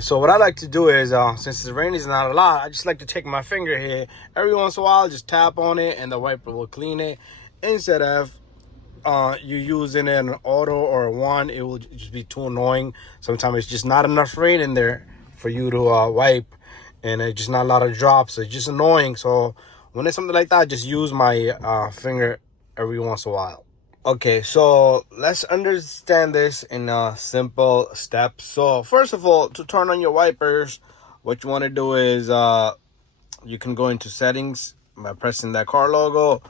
So what I like to do is, since the rain is not a lot, I just like to take my finger here every once in a while, just tap on it, and the wiper will clean it. Instead of you using it in an auto or a one, it will just be too annoying. Sometimes it's just not enough rain in there for you to wipe, and it's just not a lot of drops. It's just annoying. So when it's something like that, just use my finger every once in a while. Okay, so let's understand this in simple steps. So first of all, to turn on your wipers, what you want to do is you can go into settings by pressing that car logo.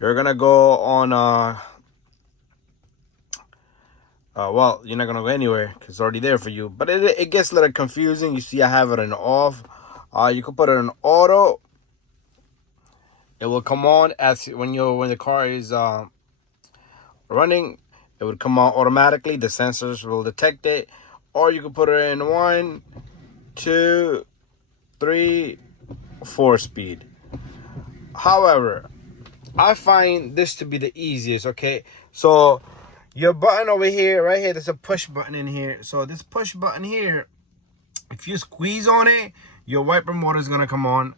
You're gonna go on well, you're not gonna go anywhere because it's already there for you, but it gets a little confusing. You see I have it in off. You can put it in auto. It will come on as when the car is running. It would come on automatically. The sensors will detect it. Or you can put it in 1, 2, 3, 4 speed. However, I find this to be the easiest. Okay, so your button over here, right here, there's a push button in here. So this push button here, if you squeeze on it, your wiper motor is gonna come on.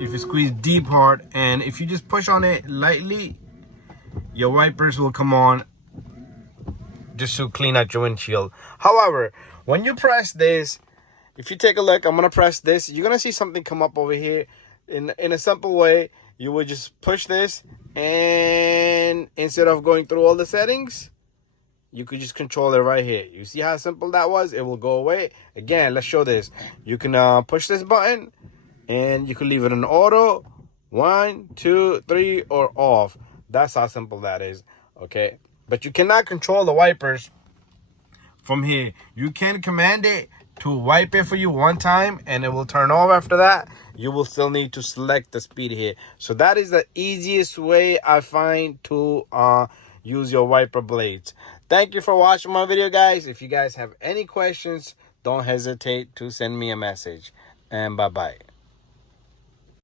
If you squeeze deep hard, and if you just push on it lightly, your wipers will come on just to clean out your windshield. However, when you press this, if you take a look, I'm gonna press this, you're gonna see something come up over here. In a simple way, you would just push this, and instead of going through all the settings, you could just control it right here. You see how simple that was? It will go away. Again, let's show this. You can push this button, and you can leave it in auto, 1, 2, 3, or off. That's how simple that is. Okay, but you cannot control the wipers from here. You can command it to wipe it for you one time, and it will turn off after that. You will still need to select the speed here. So that is the easiest way I find to use your wiper blades. Thank you for watching my video, guys. If you guys have any questions, don't hesitate to send me a message. And bye-bye.